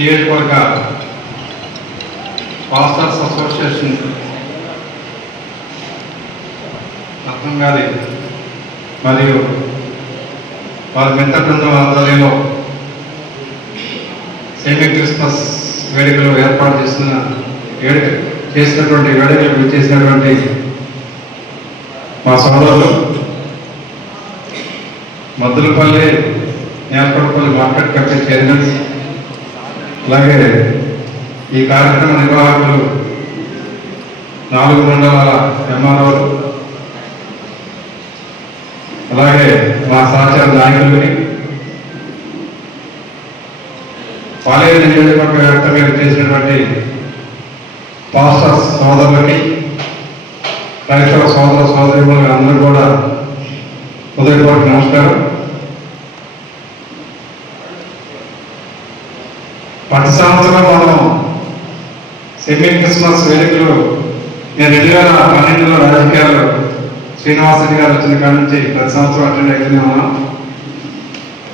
నియోజకవర్గ pastors association రత్నం గారి మరియు వారి మిత్ర బృందం ఆధ్వర్యంలో సెమీ క్రిస్మస్ వేడుకలు ఏర్పాటు చేసినటువంటి వేడుకలు చేసినటువంటి మా సోదరులు Maddulapalli Nelakondapalli market committee chairman, అలాగే ఈ కార్యక్రమ నిర్వాహకులు 4 మండలాల ఎంఆర్ఓలు, అలాగే మా సహచార నాయకులకి, పాలేరు నియోజకవర్గ వ్యాప్తంగా చేసినటువంటి పాస్టర్స్ సోదరులకి, క్రైస్తవ సోదర సోదరులకు అందరూ కూడా హృదయపూర్వక నమస్కారం. ప్రతి సంవత్సరం మనం సెమీ క్రిస్మస్ వేడుకలు నేను 2012లో రాజకీయాలు శ్రీనివాసరెడ్డి గారు వచ్చిన కాడ నుంచి ప్రతి సంవత్సరం అటెండ్ అవుతూనే ఉన్నాం.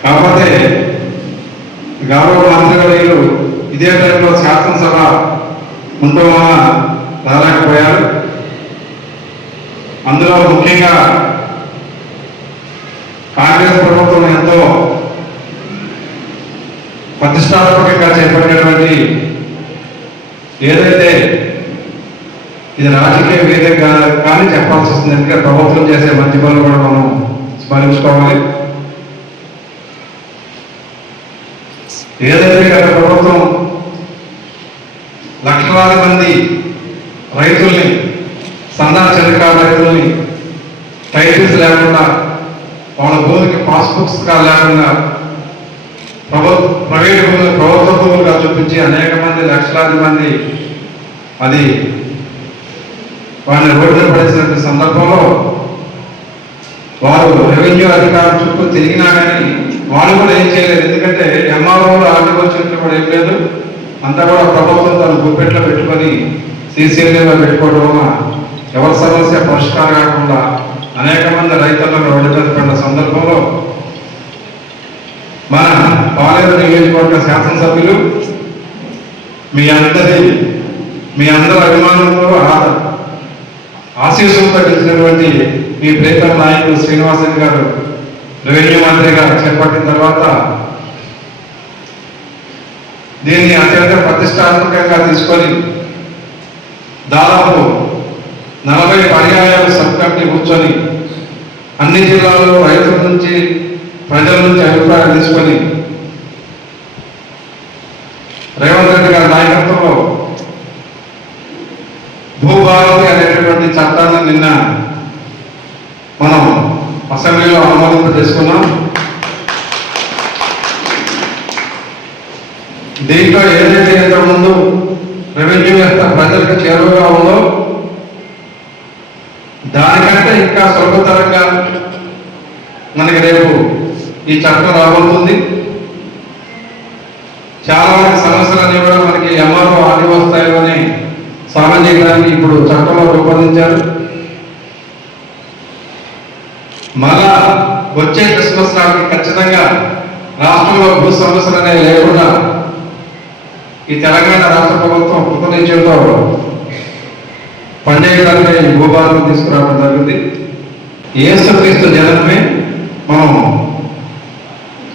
కాకపోతే గౌరవ మంత్రివర్యులు ఇదే టైంలో శాసనసభ ఉండటం వలన రాలేకపోయారు. అందులో ముఖ్యంగా కాంగ్రెస్ ప్రభుత్వం ఎంతో ప్రతిష్టాత్మకంగా చేపట్టినటువంటి ఏదైతే ఇది రాజకీయ వేదిక కానీ చెప్పాల్సి వస్తుంది. ఎందుకంటే ప్రభుత్వం చేసే మంచి పనులు కూడా మనం స్మరించుకోవాలి. ఏదైతే గత ప్రభుత్వం లక్షలాది మంది రైతుల్ని, సన్నా చిన్నకారు రైతుల్ని టైటిల్స్ లేకుండా, వాళ్ళ భూమికి పాస్బుక్స్ లేకుండా ప్రైవేట్ భూములు ప్రభుత్వ భూములుగా చూపించి అనేక మంది, లక్షలాది మంది అది వారిని రోడ్డున పడేసినటువంటి సందర్భంలో వారు రెవెన్యూ అధికారులు చుట్టూ తిరిగినా కానీ వాళ్ళు కూడా ఏం చేయలేదు. ఎందుకంటే ఎంఆర్ఓలు ఆర్టీఓ చుట్టూ కూడా ఏం లేదు. అంతా కూడా ప్రభుత్వం తన గుప్పెట్లో పెట్టుకొని సీసీఎల్ఏలో పెట్టుకోవడం వల్ల ఎవరి సమస్య పరిష్కారం కాకుండా అనేక మంది రైతులను రోడ్డు మీద పడిన సందర్భంలో మన పాలేరు నియోజకవర్గ శాసనసభ్యులు మీ అందరి అభిమానంలో ఆశీస్సులతో గెలిచినటువంటి మీ ప్రియతమ నాయకులు శ్రీనివాసరెడ్డి గారు రెవెన్యూ మంత్రిగా చేపట్టిన తర్వాత దీన్ని అత్యంత ప్రతిష్టాత్మకంగా తీసుకొని దాదాపు 40 పర్యాయాలు సబ్ కమిటీ కూర్చొని అన్ని జిల్లాల్లో రైతుల నుంచి, ప్రజల నుంచి అభిప్రాయం తీసుకొని రేవంత్ రెడ్డి గారి నాయకత్వంలో భూభారతి అనేటటువంటి చట్టాన్ని నిన్న మనం అసెంబ్లీలో ఆమోదింప చేసుకున్నాం. దీంట్లో ఏదైతే ఇంతకుముందు రెవెన్యూ వ్యవస్థ ప్రజలకు చేరువగా ఉందో దానికంటే ఇంకా సులభతరంగా మనకి రేపు ఈ చట్టం రాబోతుంది. చాలా మంది సమస్యలన్నీ కూడా మనకి ఎంఆర్ఓ ఆర్టీఓ స్థాయిలోనే సాల్వ్ చేయడానికి ఇప్పుడు చట్టంలో రూపొందించారు. మళ్ళా వచ్చే క్రిస్మస్ నాటికి ఖచ్చితంగా రాష్ట్రంలో భూ సమస్యలు అనేవి లేకుండా ఈ తెలంగాణ రాష్ట్ర ప్రభుత్వం కృతనిశ్చయంతో పనిచేయడానికి భూభారం తీసుకురావడం జరిగింది. యేసుక్రీస్తు జననమే మనం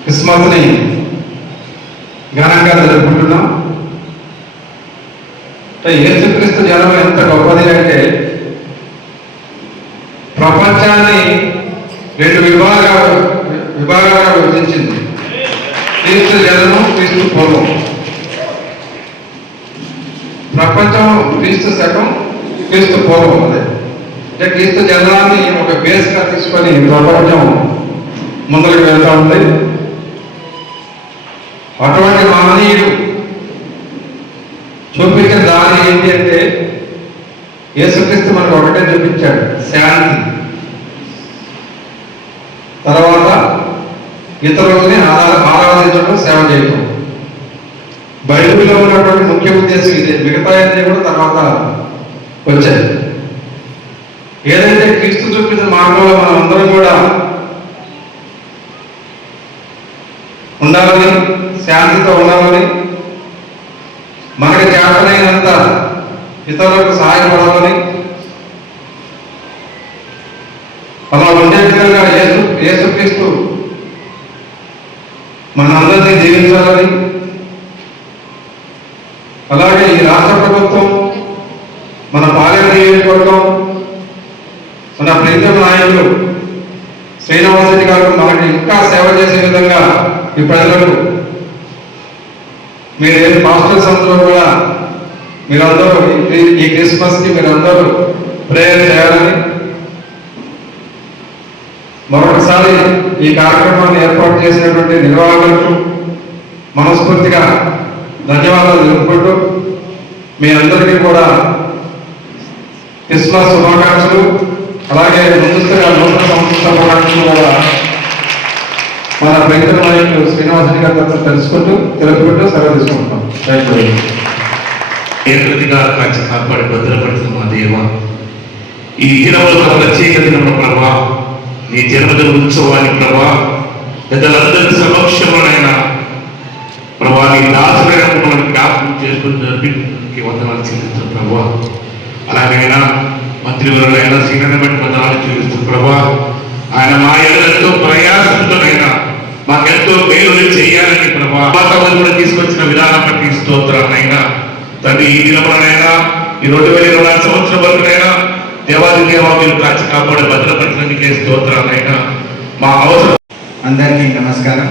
క్రిస్మస్ని ఘనంగా జరుపుకుంటున్నాం. యేసుక్రీస్తు జనం ఎంత గొప్పది అంటే ప్రపంచాన్ని 2 విభాగాలుగా విభజించింది. క్రీస్తు జననం, క్రీస్తు పూర్వం. ప్రపంచం క్రీస్తు శకం, క్రీస్తు పూర్వం. అదే అంటే క్రీస్తు జనాన్ని ఒక బేస్గా తీసుకొని ప్రపంచం ముందుకు వెళ్తూ ఉంది. అటువంటి మహనీయుడు చూపించిన దారి ఏంటి అంటే యేసుక్రీస్తు మనకు ఒకటే చూపించాడు, శాంతి. తర్వాత ఇతరులని ఆరాధించడం, సేవ చేయడం. బైబిల్లో ఉన్నటువంటి ముఖ్య ఉద్దేశం ఇదే. మిగతా అన్నీ కూడా తర్వాత వచ్చాయి. ఏదైతే క్రీస్తు చూపించిన మార్గంలో మనం అందరం కూడా ఉండాలని, శాంతితో ఉండాలని, మనకి చేతనైనంత ఇతరులకు సహాయపడాలని, అలా ఉండే విధంగా యేసుక్రీస్తు మనందరినీ జీవించాలని, అలాగే ఈ రాష్ట్ర ప్రభుత్వం, మన పాలెం నియోజకవర్గం, మన ప్రీతం నాయకులు శ్రీనివాసరెడ్డి గారు మనకి ఇంకా సేవ చేసే విధంగా ఈ ప్రజలకు మీరు పాస్టర్స్ అందరూ కూడా మీరందరూ ఈ క్రిస్మస్కి మీరందరూ ప్రేయర్ చేయాలని, మరొకసారి ఈ కార్యక్రమాన్ని ఏర్పాటు చేసినటువంటి నిర్వాహకులకు మనస్ఫూర్తిగా ధన్యవాదాలు తెలుపుకుంటూ మీ అందరికీ కూడా క్రిస్మస్ శుభాకాంక్షలు, అలాగే ముందుగా నూతన సంవత్సర శుభాకాంక్షలు కూడా మన ప్రీతం నాయకులు శ్రీనివాసరెడ్డి గారు తెలుపుకుంటూ సెలవు తీసుకుంటాం. కాచి కాపాడి భద్రపడుతున్న మా దేవ, ఈ దినములు ఒక ప్రత్యేక దినముల ప్రభా, నీ జన్మదిన ఉత్సవాన్ని ప్రభా పెద్దలందరి సమక్షంలోనైనా ప్రభా నీ దాసులైన మమ్మల్ని జ్ఞాపకం చేసుకుని జరిపి వందనాలు చెల్లిస్తూ ప్రభా, అలాగైనా మంత్రివర్యులైనా సీనియర్ని బట్టి వందనాలు చెల్లిస్తూ ప్రభా, ఆయన మా ఎంతో ప్రయాసంతోనైనా మాకెంతో మేలు చేయాలని ప్రభా కూడా తీసుకొచ్చిన విధానం బట్టి స్తోత్రాలైనా తండ్రి, ఈ దినములనైనా ఈ 2020 సంవత్సరం వరకునైనా దేవాది దేవ మీరు కాచి కాపాడే భద్రపరిచినందుకే స్తోత్రాలైనా మా అవసరం. అందరికీ నమస్కారం.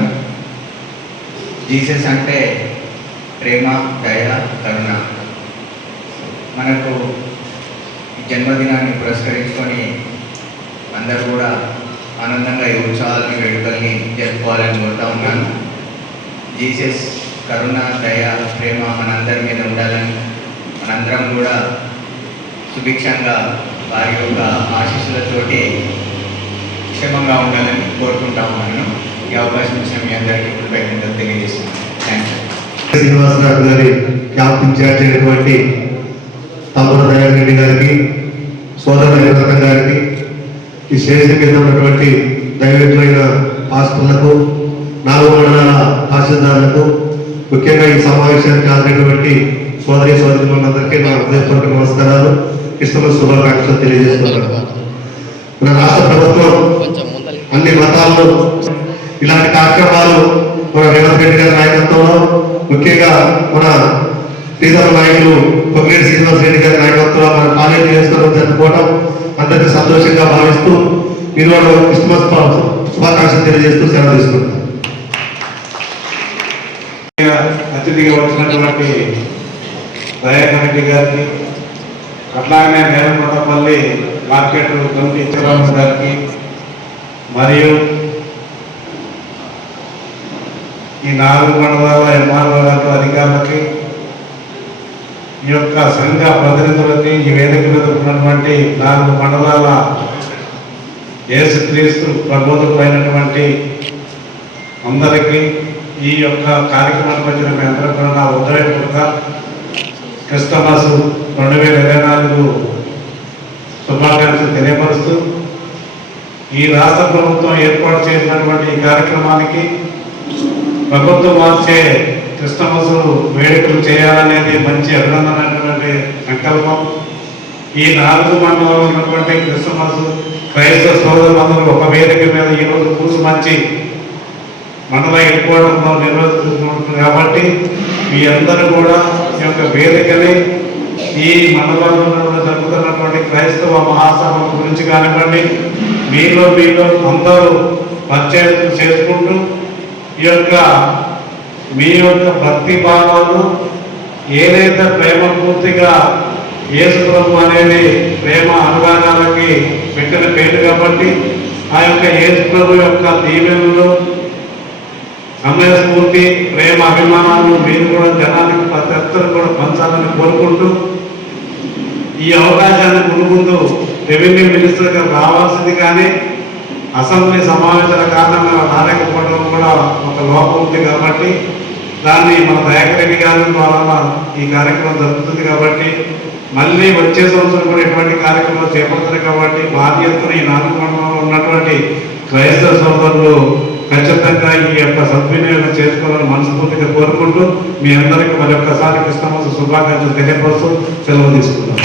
జీసస్ అంటే ప్రేమ, దయ, కరుణ. మనకు జన్మదినాన్ని పురస్కరించుకొని అందరూ కూడా ఆనందంగా ఈ ఉత్సవాలని వేడుకల్ని జరుపుకోవాలని కోరుతా ఉన్నాను. జీసస్ కరుణ, దయ, ప్రేమ మనందరి మీద ఉండాలని, మనందరం కూడా సుభిక్షంగా వారి యొక్క ఆశీస్సులతోటి క్షేమంగా ఉండాలని కోరుకుంటా ఉన్నాను. ఈ అవకాశం ఇచ్చిన మీ అందరికీ కృతజ్ఞతలు తెలియజేస్తున్నాను. Thank you. శ్రీనివాసరావు గారి క్యాంప్ ఇన్ఛార్జ్ అయినటువంటి తమ్ముడు దయారెడ్డి గారికి, సోదర యువత గారికి, ఈ స్టేజ్ మీద ఉన్నటువంటి దైవజ్ఞులైన పాస్టర్లకు, 4 మండలాల తహసీల్దార్లకు, ముఖ్యంగా ఈ సమావేశానికి హాజరైనటువంటి సోదరిమణులందరికీ నా హృదయపూర్వక నమస్కారాలు, క్రిస్మస్ శుభాకాంక్షలు తెలియజేస్తున్నాను. మన రాష్ట్ర ప్రభుత్వం అన్ని మతాల్లో ఇలాంటి కార్యక్రమాలు మన రేవంత్ రెడ్డి గారి నాయకత్వంలో, ముఖ్యంగా మన ప్రీతమ నాయకులు పొంగిరెడ్డి శ్రీనివాసరెడ్డి గారి నాయకత్వంలో మన కాలేజీ నియోజకవర్గం జరుపుకోవడం అందరికీ సంతోషంగా భావిస్తూ ఈరోజు క్రిస్మస్ శుభాకాంక్షలు తెలియజేస్తూ సెలవు తీసుకుంటాం. అతిథిగా వచ్చినటువంటి దయారెడ్డి గారికి, అట్లాగనే నేలకొండపల్లి మార్కెట్ కమిటీ చైర్మన్ గారికి, మరియు ఈ 4 మండలాల ఎంఆర్ఓ గారు అధికారులకి, ఈ యొక్క సంఘ ప్రతినిధులకి, ఈ వేదిక మీద ఉన్నటువంటి 4 మండలాల యేసుక్రీస్తు ప్రబోధకులైనటువంటి అందరికీ, ఈ యొక్క కార్యక్రమానికి వచ్చిన మీ అందరూ కూడా నా ఉదయపూర్వక క్రిస్మస్ 2024 శుభాకాంక్షలు తెలియపరుస్తూ, ఈ రాష్ట్ర ప్రభుత్వం ఏర్పాటు చేసినటువంటి ఈ కార్యక్రమానికి ప్రభుత్వం మార్చే క్రిస్మస్ వేడుకలు చేయాలనేది మంచి అభినందనటువంటి సంకల్పం. ఈ 4 మండలంలో ఉన్నటువంటి క్రిస్మస్ క్రైస్తవ సోదరులందరూ ఒక వేదిక మీద ఈరోజు కూర్చు మంచి మండల హెడ్ క్వార్టర్లో నిర్వహిస్తున్నారు కాబట్టి మీ అందరూ కూడా ఈ యొక్క వేదికని ఈ మండలంలో జరుగుతున్నటువంటి క్రైస్తవ మహాసభల గురించి కానివ్వండి, మీలో అందరూ పరిచయం చేసుకుంటూ ఈ యొక్క మీ యొక్క భక్తి భావాలు ఏదైతే ప్రేమ పూర్తిగా యేసు ప్రభు అనేది ప్రేమ అనురాగాలకి పెట్టిన పేరు కాబట్టి ఆ యొక్క యేసు ప్రభు యొక్క దీవెనలు, సమయస్ఫూర్తి, ప్రేమ, అభిమానాలు మీరు కూడా జనానికి ప్రతి ఒక్కరు కూడా పంచాలని కోరుకుంటూ, ఈ అవకాశాన్ని ముందు రెవెన్యూ మినిస్టర్ గారు రావాల్సింది కానీ అసెంబ్లీ సమావేశాల కారణంగా రాలేకపోవడం కూడా ఒక లోపం ఉంది కాబట్టి దాన్ని మన దయాకరెడ్డి గారి ద్వారా ఈ కార్యక్రమం జరుగుతుంది కాబట్టి మళ్ళీ వచ్చే సంవత్సరం కూడా ఎటువంటి కార్యక్రమాలు చేపడుతుంది కాబట్టి బాధ్యతను ఈ 4 మండలంలో ఉన్నటువంటి క్రైస్తవ సోదరులు ఖచ్చితంగా ఈ యొక్క సద్వినియోగం చేసుకోవాలని మనస్ఫూర్తిగా మనస్ఫూర్తిగా కోరుకుంటూ మీ అందరికీ మరొకసారి క్రిస్మస్ శుభాకాంక్షలు తెలియపరుస్తూ సెలవు తీసుకుంటాం.